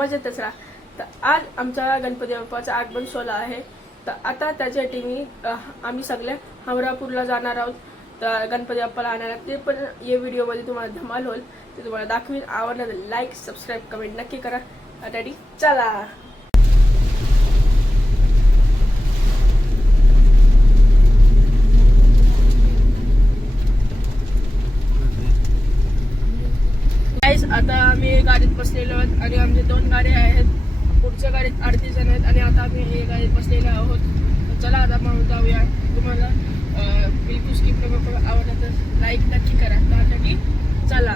मजेतच राहा. तर आज आमच्या गणपती बाप्पाचा आगमन सोहळा आहे. तर आता त्याच्यासाठी मी आम्ही सगळे हमरापूरला जाणार आहोत. तर गणपती बाप्पाला आणणार ते पण या व्हिडिओमध्ये तुम्हाला धमाल होईल. ते तुम्हाला दाखवीन. आवडलं तर लाईक सबस्क्राईब कमेंट नक्की करा. रेडी चला गाईस आता आम्ही गाडीत बसलेलो आहोत आणि आमचे दोन गाड्या आहेत. पुढच्या गाडीत अडतीस जण आहेत आणि आता आम्ही हे गाडीत बसलेले आहोत. चला आता मग जाऊया. तुम्हाला बिलकुल स्किप नको आवडलं तर लाईक नक्की करा. त्यासाठी चला.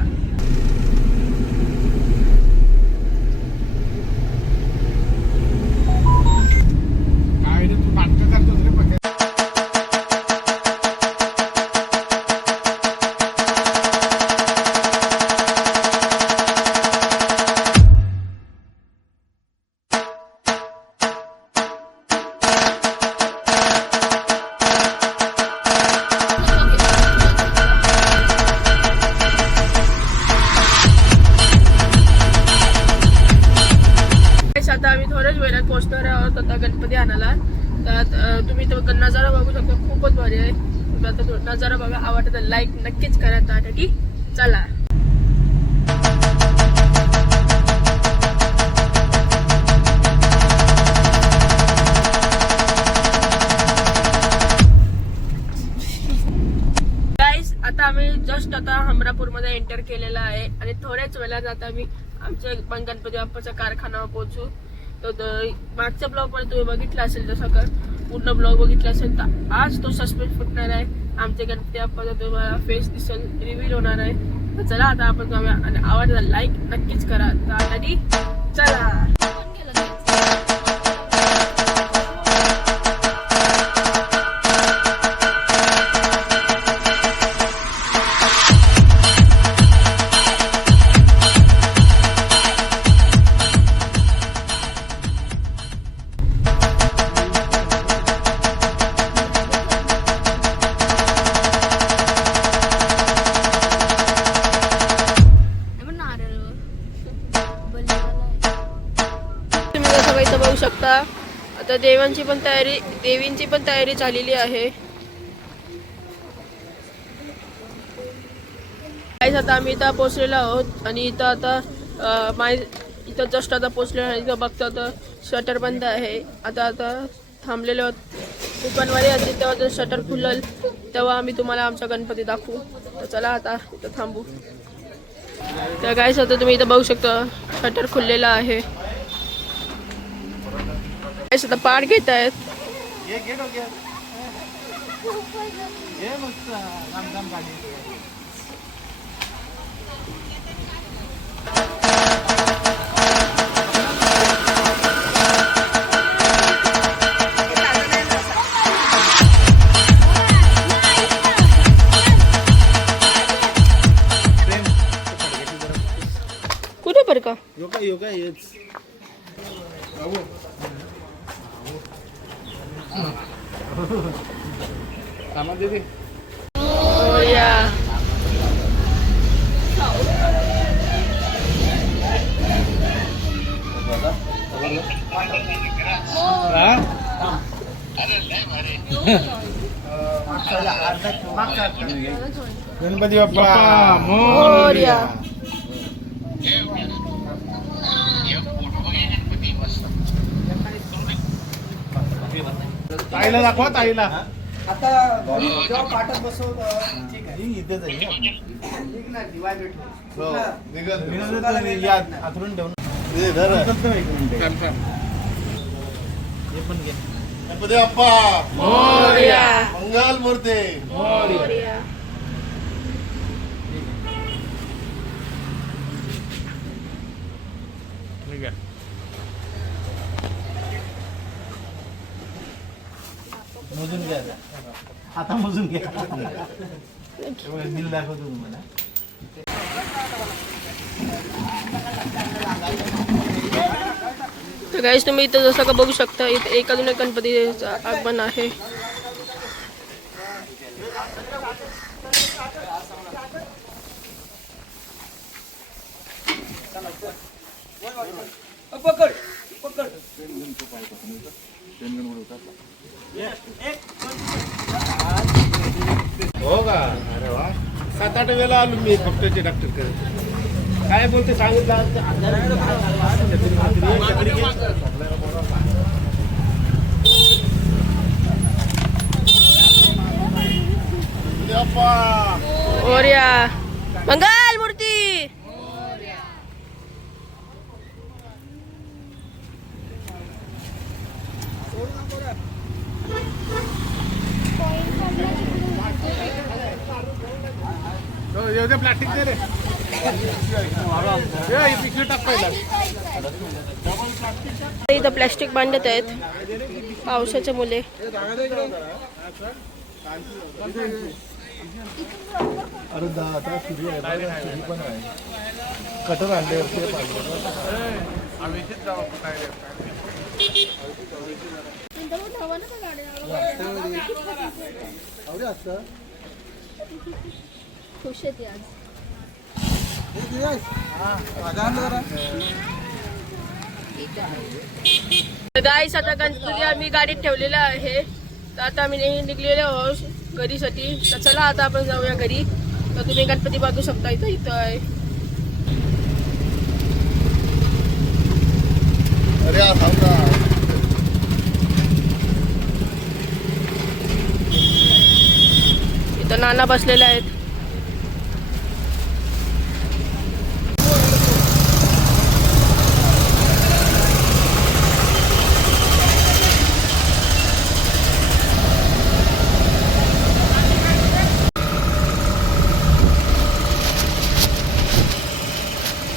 पोहोचणार आता गणपती आणायला. तर तुम्ही तो नजारा बघू शकता खूपच भारी आहे. आता नजारा बघा आवडत तर लाईक नक्कीच करा. त्यासाठी चला. आता आम्ही जस्ट आता हमरापूरमध्ये एंटर केलेला आहे. आणि थोड्याच वेळात आता आम्ही आमच्या पण गणपती बाप्पाच्या कारखान्यावर पोहोचू. तर मागचा मागच्या ब्लॉगमध्ये तुम्ही बघितला असेल जसं कर पूर्ण ब्लॉग बघितला असेल तर आज तो सस्पेन्स फुटणार आहे. आमच्या गणपती आपण तुम्हाला फेस दिसेल रिव्हील होणार आहे. तर चला आता आपण जाऊया. आणि आवडला लाईक नक्कीच करा. तर चला! पण तयारी देवींची पण तयारी झालेली आहे. काहीच आता आम्ही इथं पोचलेलो आहोत आणि इथं आता माय इथं जस्ट आता पोहोचलेलो आहे इथं बघतो तर शटर बंद आहे. आता आता थांबलेले आहोत. दुकानवाले असतील तेव्हा जर शटर खुलल. तेव्हा आम्ही तुम्हाला आमचा गणपती दाखवू. तर चला आता इथं थांबू. तर गाईस आता तुम्ही इथं बघू शकता शटर खुललेला आहे गाईस आता पाठ घेत आहेत ये घे डोक्यात. ये मस्त लांब लांब गाडी प्रेम, ते फडक्याची जरा- कुठे बरं का? यो काय यो काय हेच कामात दे Oh yeah. गणपती बाप्पा मोरया. ताईला दाखवा ताईला. आता जेव्हा पाठात ठीक आहे. इथेच आहे आथरून ठेवून. गणपती. मंगल मूर्ती. मोरया. ठीक आहे. मोजून घ्या आता. मोजून घ्या. बिल दाखवतो तुम्हाला. तर गाईस तुम्ही इथं जसं का बघू शकता इथं एक अजून एक गणपतीचं आगमन आहे. पकड पकड. हो का? अरे वा. सात आठ वेळेला आलो मी फक्त डॉक्टरकडे. काय बोलते सांगितलं? गणपती बाप्पा मोर्या मंगल मूर्ती प्लास्टिक दे रे. इथं प्लॅस्टिक बांधत आहेत. पावसाच्या मुले. अरे दहा आता सुरी आहे पण आहे. कटर आणले खुश आहे ती आज. गाईस आता गणपती आम्ही गाडीत ठेवलेला आहे. तर आता आम्ही निघलेलो आहोत घरीसाठी. तर चला आता आपण जाऊया घरी. तर तुम्ही गणपती बघू शकता इथं इथं आहे. इथं नाना बसलेले आहेत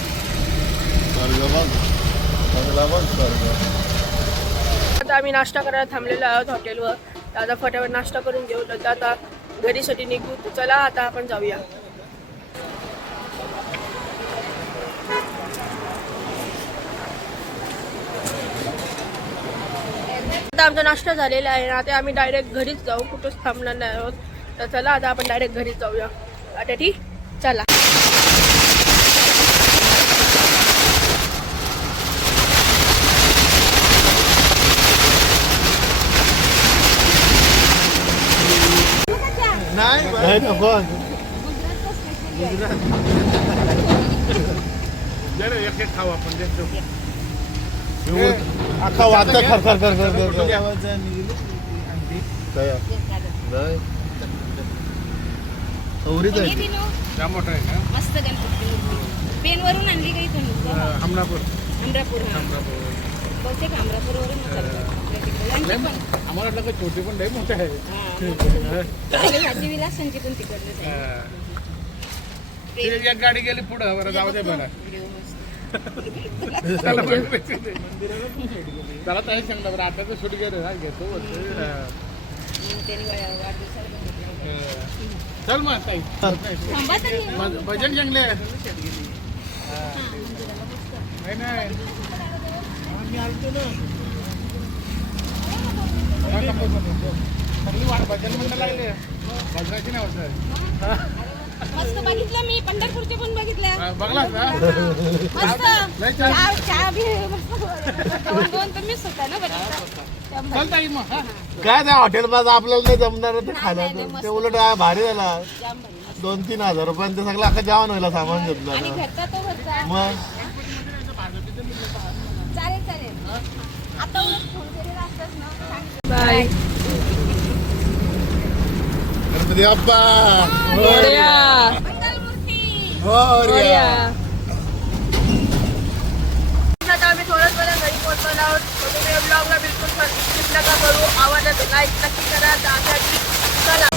स्वर्ग बघ चांगला बघ स्वर्ग आता आम्ही नाश्ता करायला थांबलेलो आहोत हॉटेलवर. तर आता फटाफट नाश्ता करून घेऊ. तर आता घरीसाठी निघू. चला आता आपण जाऊया. आता आमचा नाश्ता झालेला आहे. आता आम्ही डायरेक्ट घरीच जाऊ. कुठंच थांबणार नाही आहोत. तर चला आता आपण डायरेक्ट घरीच जाऊया. आता ठीक चला नाही नको एक एक खाऊ आपण अख्खा वाचा खर खर खर खर खर. आहे मोठा आहे का? मस्त गणपती. पेन वरून आणली काही तुम्ही अमरापूर. बहुतेक आम्हाला वाटलं का छोटे पण मोठे आहे. ह्याची विलासांची पण तिकडलं हा. ती एक गाडी गेली पुढं बरं जाऊ दे मला त्याला ताई सांगता बरं आता तर शूट गेलं हा, घेतो. हा. हा. चल मग ताई. तरी भजन जंगले नाही नाही. आम्ही आलतो ना हा, नको, नको, नको. सगळी वाट भजन म्हणणं लागले भजनाची नाही होत मस्त बघितलं मी पंढरपूरचे पण बघितलं. बघलास ना. मस्त. लय छान. चहा चहा बी मस्त. दोन दोन तर मिस होता ना बघितलं. चल ताई मग. काय त्या हॉटेल मध्ये आपल्याला नाही जमणार ते खायला ते उलट भारी झाला. दोन तीन हजार रुपयांनी ते सगळं अख्खा जेवण व्हायला सामान घेतलं. मग? चालेल चालेल. आता उलट फोन केलेला असतास ना सांगितलं. बाय गणपती बाप्पा मोरया मंगलमूर्ती मोरया आता आम्ही थोड्याच वेळा घरी पोहोचलो आहोत तर तुम्ही या ब्लॉगला बिलकुल स्किप नका करू आवडलं तर लाईक नक्की करा त्यासाठी चला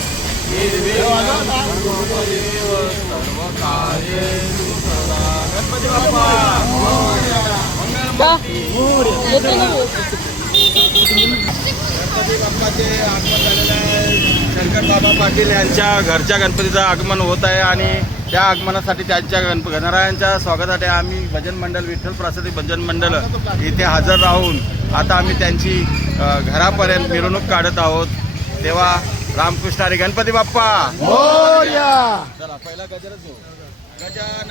शंकर बाबा पाटील यांच्या घरच्या गणपतीचं आगमन होत आहे आणि त्या आगमनासाठी त्यांच्या गणप गणरायांच्या स्वागतासाठी आम्ही भजन मंडळ विठ्ठल प्रसादी भजन मंडळ इथे हजर राहून आता आम्ही त्यांची घरापर्यंत मिरवणूक काढत आहोत. तेव्हा रामकृष्ण आणि गणपती बाप्पा! चला पहिला गजर गजान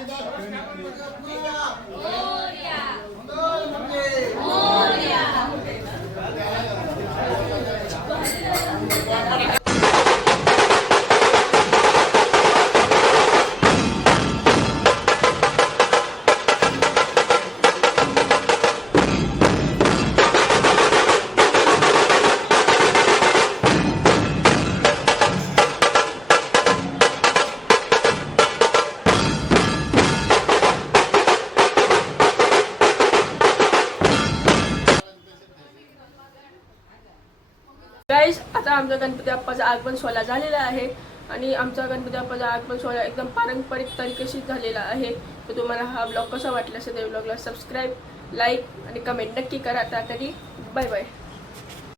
आमचा गणपती बाप्पाचा आगमन सोहळा झालेला आहे. आणि आमचा गणपती अप्पाचा आगमन सोहळा एकदम पारंपरिक तरीकेशी झालेला आहे. तर तुम्हाला हा ब्लॉग कसा वाटला असेल त्या ब्लॉगला सबस्क्राईब लाईक आणि कमेंट नक्की करा. त्यातरी बाय बाय